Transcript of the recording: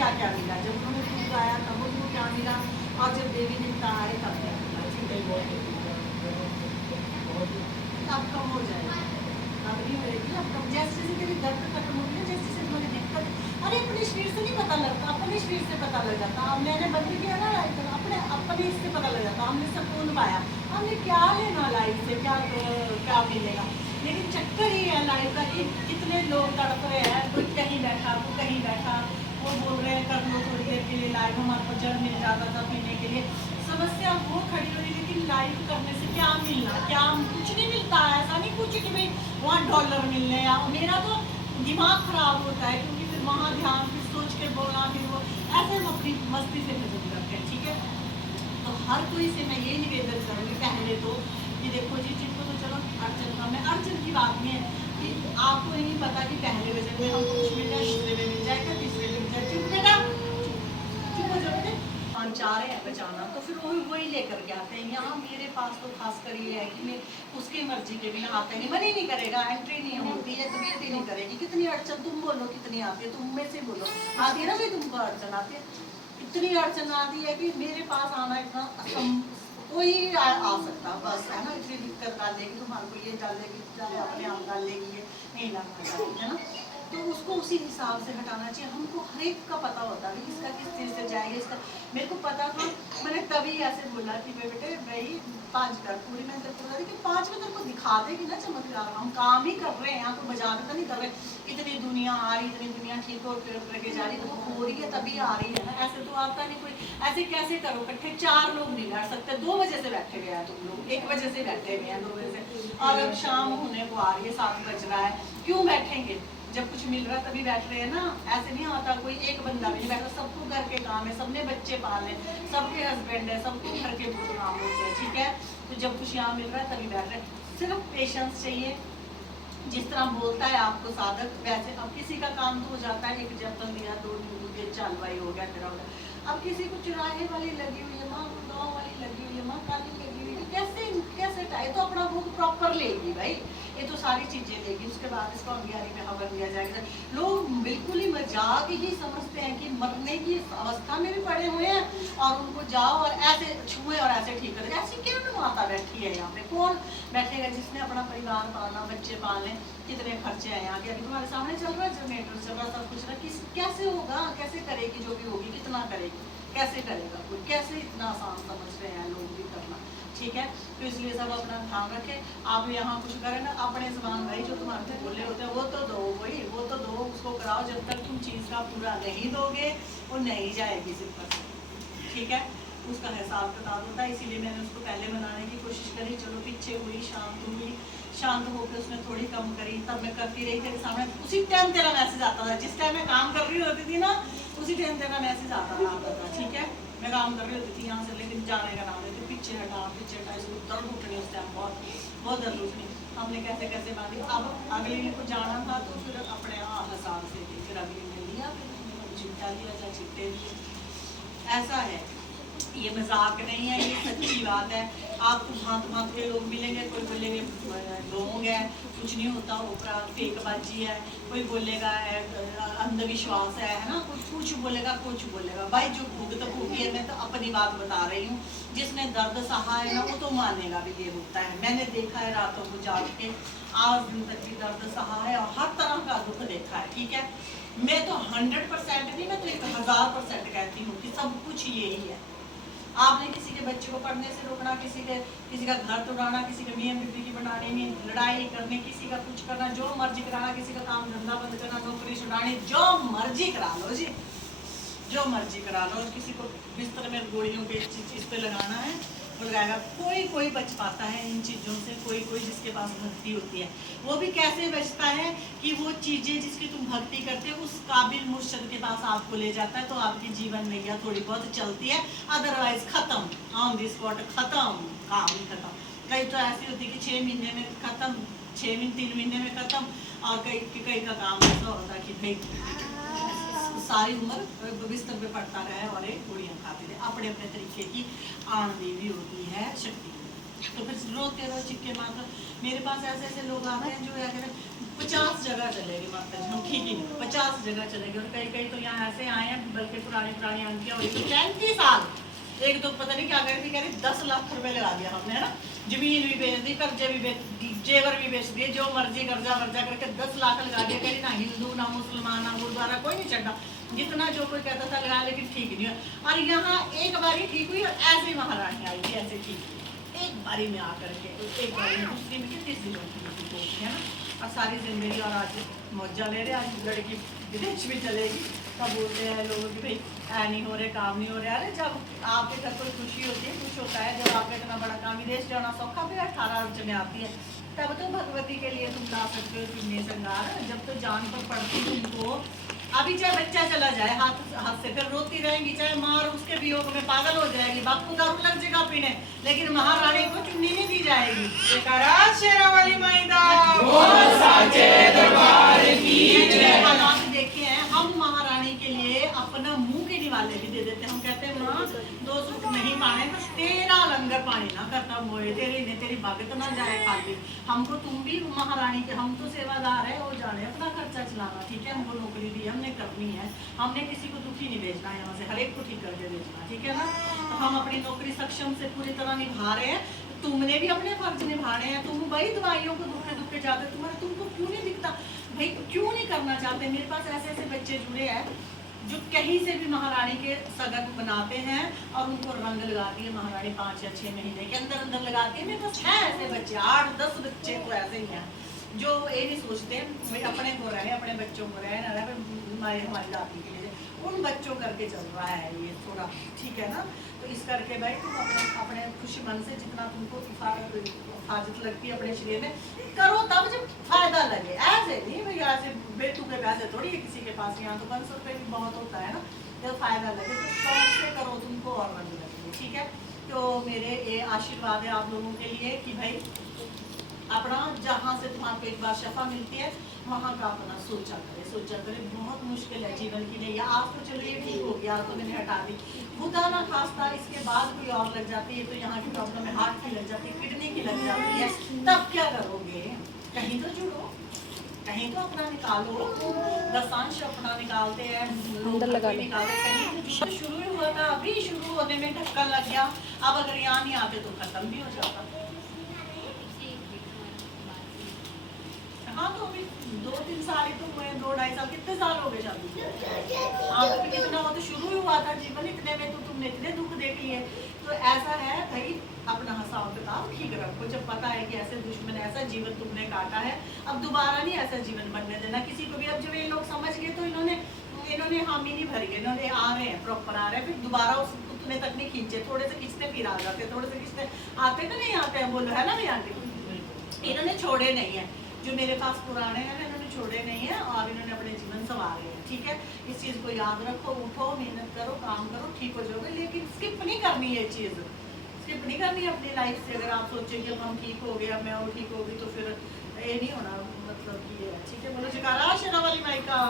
क्या क्या मिला, जब उन्होंने दूध आया तब उनको क्या मिला, और जब देवी देवता आए तब क्या मिला। ठीक है, अब कम हो जाएगा, अब नहीं होगी, अब कम, जैसे जैसे तेरी दर्द खत्म हो गई, जैसे जैसे तुम्हारी दिक्कत, अरे अपने शरीर से नहीं पता लगता, अपने शरीर से पता लग जाता। अब मैंने बंद किया ना लाइफ, अपने अपने इससे पता लग जाता, हमने सुकून पाया, हमने क्या लेना लाइफ से, क्या क्या मिलेगा। लेकिन चक्कर ही है लाइफ का कि कितने लोग तड़प रहे हैं, कोई कहीं बैठा, कोई कहीं बैठा, वो बोल रहे हैं कर लो थोड़ी देर के लिए लाइफ, हमारे को जल मिल जाता था पीने के लिए। समस्या वो खड़ी हुई, लेकिन लाइव करने से क्या मिलना, क्या कुछ नहीं मिलता है। ऐसा नहीं कुछ कि भाई वहाँ डॉलर मिलने, या मेरा तो दिमाग खराब होता है, क्योंकि फिर वहाँ ध्यान, फिर सोच के बोलना, फिर वो ऐसे हम अपनी मस्ती से खत्म करते हैं। ठीक है, तो हर कोई से मैं ये निवेदन करूँगी पहले तो कि देखो जी, जिनको तो चलो अड़चन का, मैं अड़चन की बात नहीं है कि आपको नहीं पता कि पहले वजन में हमको कुछ मिल जाए, दूसरे में मिल जाएगा, तीसरे में मिल जाए, चुप बेटा, चुप हो जाओ बेटे। चाह रहे हैं बचाना, तो फिर वही लेकर के आते हैं। यहाँ मेरे पास तो खास कर ये है कि मैं उसकी मर्जी के बिना आते नहीं, मन ही नहीं करेगा, एंट्री नहीं होती है, तबीयत ही नहीं करेगी। कितनी अड़चन तुम बोलो कितनी आती है, तुम में से बोलो आती है ना भाई, तुमको अड़चन आती है, इतनी अड़चन आती है कि मेरे पास आना इतना कोई आ सकता बस, है ना। इतनी दिक्कत डालेगी तुम्हारे को, ये डालेगी, चाहे अपने आप डालेगी, ये नहीं लगता है ना। तो उसको उसी हिसाब से हटाना चाहिए। हमको हर एक का पता होता है कि इसका किस चीज़ से जाएगा, इसका मेरे को पता था। मैंने तभी ऐसे बोला कि बेटे भाई 5 कर पूरी, मैंने तेरे को बोला कि 5 में तेरे को दिखा देगी ना चमत्कार, हम काम ही कर रहे हैं, यहाँ कोई मजाक तो नहीं कर रहे। इतनी दुनिया आ रही, इतनी दुनिया ठीक हो करके जा रही, तो हो रही है तभी आ रही है ना, ऐसे तो आता नहीं कोई। ऐसे कैसे करो इकट्ठे 4 लोग नहीं बैठ सकते, 2 बजे से बैठे हुए हैं तुम लोग, 1 बजे से बैठे हुए हैं, 2 बजे से, और अब शाम होने को आ रही है, 7 बज रहा है, क्यों बैठेंगे? जब कुछ मिल रहा है तभी बैठ रहे हैं ना। ऐसे नहीं होता कोई एक बंदा भी नहीं बैठा, सबको घर के काम है, सबने बच्चे पाले, सबके हस्बैंड है, सबको घर के काम होते हैं। ठीक है, तो जब कुछ यहाँ मिल रहा है तभी बैठ रहे हैं। सिर्फ पेशेंस चाहिए, जिस तरह बोलता है आपको साधक वैसे। अब किसी का काम तो हो जाता है, एक एग्जाम्पल दिया, 2 नींबू चाल भाई हो गया, तेरा हो गया। अब किसी को चुराहे वाली लगी हुई है, माँ गाँव वाली लगी हुई है, माँ काली लगी हुई है, कैसे कैसे टाइम तो अपना बुक प्रॉपर लेगी भाई, ये तो सारी चीजें लेगी, उसके बाद इसको अंगियारी में हवन दिया जाएगा। लोग बिल्कुल ही मजाक ही समझते हैं कि मरने की अवस्था में भी पड़े हुए हैं, और उनको जाओ और ऐसे छुए और ऐसे ठीक कर। ऐसी क्या माता बैठी है यहाँ पे, कौन बैठेगा जिसने अपना परिवार पालना, बच्चे पालने, कितने खर्चे हैं यहाँ के, अभी तुम्हारे सामने चल रहा है, जनरेटर चल रहा, सब कुछ रहा, किस कैसे होगा, कैसे करेगी, जो भी होगी कितना करेगी, कैसे करेगा कोई, कैसे इतना आसान समझ रहे हैं लोग भी करना। ठीक है, तो इसलिए सब अपना ध्यान रखें। आप यहाँ कुछ करें ना, अपने जबान भाई जो तुम्हारे से बोले होते हैं वो तो दो भाई, वो तो दो, उसको कराओ। जब तक तुम चीज़ का पूरा नहीं दोगे वो नहीं जाएगी सिर पर। ठीक है, उसका हिसाब किताब होता है, इसीलिए मैंने उसको पहले मनाने की कोशिश करी। चलो पीछे हुई, शांत होकर उसने थोड़ी कम करी, तब मैं करती रही तेरे सामने। उसी टाइम तेरा मैसेज आता था, जिस टाइम मैं काम कर रही होती थी ना, उसी टाइम तेरा मैसेज आता था। ठीक है, मैं काम कर रही होती थी यहाँ से, लेकिन जाने का नाम लेते, पीछे हटा, इसको दर्द उठनी, उस टाइम बहुत दर्द उठनी। हमने कैसे कैसे बांधी। अब अगले दिन को जाना था तो फिर अपने हिसाब से थी, फिर अगले दिन लिया, फिर चिट्टा लिया, चाहे चिट्टे लिए। ऐसा है, ये मजाक नहीं है, ये सच्ची बात है। आपको भांत भांत के लोग मिलेंगे, कोई बोलेंगे ढोंग है, कुछ नहीं होता, ऊपर फेकबाजी है, कोई बोलेगा अंधविश्वास है ना, कोई कुछ बोलेगा, कुछ बोलेगा। भाई जो भुगत भूखी है, मैं तो अपनी बात बता रही हूँ, जिसने दर्द सहा है ना वो तो मानेगा भी ये होता है। मैंने देखा है रातों को जाग के, आज दिन तक भी दर्द सहा है, और हर तरह का दुख देखा है। ठीक है, मैं तो 100% नहीं, मैं तो 1000% कहती हूँ कि सब कुछ यही है। आपने किसी के बच्चे को पढ़ने से रोकना, किसी का घर तोड़ाना, किसी के मियां बीवी की बनाने में लड़ाई करने, किसी का कुछ करना, जो मर्जी कराना, किसी का काम धंधा बंद करना, नौकरी छुड़ानी, जो मर्जी करा लो जी, जो मर्जी करा लो। किसी को बिस्तर में गोलियों के चीज पे लगाना है वो लगाएगा। कोई बच पाता है इन चीज़ों से, कोई जिसके पास भक्ति होती है। वो भी कैसे बचता है कि वो चीज़ें जिसकी तुम भक्ति करते हो उस काबिल मुर्शद के पास आपको ले जाता है, तो आपकी जीवन नैया थोड़ी बहुत चलती है। अदरवाइज खत्म, ऑन दी स्पॉट खत्म, काम ही खत्म। कई तो ऐसी होती है कि 6 महीने में खत्म, 3 महीने में खत्म, और कई का काम ऐसा होता है कि भाई सारी उम्र बिस्तर पे पड़ता रहे और एक गोलियां खाते रहे। अपने अपने तरीके की आंधी भी होती है, शक्ति। तो फिर रोते रहो, चिक्के मारते। मेरे पास ऐसे ऐसे लोग आते हैं जो क्या कहते हैं, 50 जगह चलेगी माता जी, हम ठीक ही नहीं, 50 जगह चलेगी। और कई कई तो यहाँ ऐसे आए हैं, बल्कि पुरानी आंटियाँ हुई तो 35 साल, एक तो पता नहीं क्या कह रही थी, कह रही 10 लाख रुपए लगा दिया हमने, है ना, जमीन भी बेच दी, कर्जे भी बेच दी, जेवर भी बेच दिए, जो मर्जी कर्जा वर्जा करके 10 लाख लगा दिया। कह रही ना हिंदू ना मुसलमान ना गुरुद्वारा कोई नहीं चढ़ा, जितना जो कोई कहता था लगाया, लेकिन ठीक नहीं हुआ। और यहाँ एक बारी ठीक हुई और ऐसे ही महारानी आई थी, ऐसे ठीक हुई एक बारी में आकर के, एक बारी में, दूसरी में किस दिनों की है ना, और सारी जिंदगी। और आज मौजा ले रहे, आज लड़की विदेश भी चलेगी, तब बोलते हैं लोग कि भाई ऐ नहीं हो रहे, काम नहीं हो रहे। अरे जब आपके घर कोई खुशी होती है, कुछ होता है, जब आपका इतना बड़ा काम, विदेश जाना सौखा भी 18 वर्ष में आती है, तब तो भगवती के लिए तुम ला सकते हो चुन्नी श्रृंगार। जब तो जान पर पड़ती तुमको, अभी चाहे बच्चा चला जाए हाथ हाथ से, फिर रोती रहेंगी, चाहे माँ उसके वियोग में पागल हो जाएगी, बाप को दारू लग जाएगा पीने, लेकिन महारानी को चुन्नी नहीं दी जाएगी। शेरावाली हालात देखे हैं हम, महारानी के लिए अपना मुंह के निवाले भी दे देते हैं। हम कहते हैं माँ 2 सूट नहीं पाने, बस तेरा लंगर पानी ना करता मोए, तेरी भगत ना जाए खाली। हमको तुम भी महारानी के, हम तो सेवादार है, वो जाने अपना खर्चा चलाना, ठीक है, हमको नौकरी दी, हमने करनी है, हमने किसी को दुखी नहीं भेजना है, यहाँ से हर एक को ठीक करके भेजना, ठीक है ना। तो हम अपनी नौकरी सक्षम से पूरी तरह निभा रहे हैं, तुमने भी अपने फर्ज निभाने हैं। तुम भाई दवाइयों को दुखे जाते, तुमको क्यों नहीं दिखता भाई, क्यों नहीं करना चाहते। मेरे पास ऐसे ऐसे बच्चे जुड़े हैं जो कहीं से भी महारानी के सगन बनाते हैं और उनको रंग लगाती है महारानी 5 या 6 महीने के अंदर अंदर लगाती है। मेरे पास है ऐसे बच्चे, 8-10 बच्चे तो ऐसे ही हैं जो ये नहीं सोचते भाई अपने को रहे, अपने बच्चों को रहे ना रहे, हमारी जाति के लिए उन बच्चों करके चल रहा है ये थोड़ा, ठीक है ना। तो इस करके भाई तुम अपने खुशी मन से जितना तुमको हिफाजत लगती है अपने शरीर में करो, तब जब फायदा लगे। ऐसे नहीं भाई ऐसे बेटू के पैसे थोड़ी है किसी के पास, यहाँ तो 500 रुपये भी बहुत होता है ना, जब फायदा लगे तो शौक से करो, तुमको और रंग लगे, ठीक है। तो मेरे ये आशीर्वाद है आप लोगों के लिए कि भाई अपना जहाँ से तुम्हारे एक बार शफा मिलती है वहाँ का अपना सोचा करे। बहुत मुश्किल है जीवन के लिए, या आप तो चलो ये ठीक हो गया तो मैंने हटा दी, खुदा ना खास्ता इसके बाद कोई और लग जाती है, तो यहाँ की प्रॉब्लम है, हार्ट की लग जाती है, किडनी की लग जाती है, तब क्या करोगे। कहीं तो जुड़ो, कहीं तो अपना निकालो, दशांश अपना निकालते हैं, निकालते कहीं तो शुरू ही हुआ था, अभी शुरू होने में ढक्कन लग गया, अब अगर यहाँ नहीं आते तो खत्म भी हो जाता। हाँ तो अभी 2-3 साल ही तो हुए, 2-2.5 साल, कितने साल हो गए शादी को। हाँ तो कितना वो तो शुरू ही हुआ था जीवन, इतने में तो तुमने इतने दुख देख लिए। तो ऐसा है भाई अपना हिसाब किताब ठीक रखो, जब पता है कि ऐसे दुश्मन ऐसा जीवन तुमने काटा है, अब दोबारा नहीं ऐसा जीवन बनने देना किसी को भी। अब जब ये लोग समझ गए तो इन्होंने हामी नहीं भरी, इन्होंने आ रहे हैं प्रॉपर आ रहे हैं, फिर दोबारा उस उतने तक नहीं खींचे, थोड़े से खींचते फिर आ जाते, थोड़े से खींचते आते तो नहीं आते हैं, बोलो है ना भैया आंटी। इन्होंने छोड़े नहीं है, जो मेरे पास पुराने हैं इन्होंने छोड़े नहीं है और इन्होंने अपने जीवन संवारे हैं, ठीक है। इस चीज़ को याद रखो, उठो, मेहनत करो, काम करो, ठीक हो जाओगे, लेकिन स्किप नहीं करनी ये चीज़, स्किप नहीं करनी अपनी लाइफ से। अगर आप सोचें कि हम ठीक हो गए, मैं और ठीक हो गई, तो फिर ये नहीं होना, मतलब कि ये ठीक है। बोलो जयकारा शेरावाली माई का।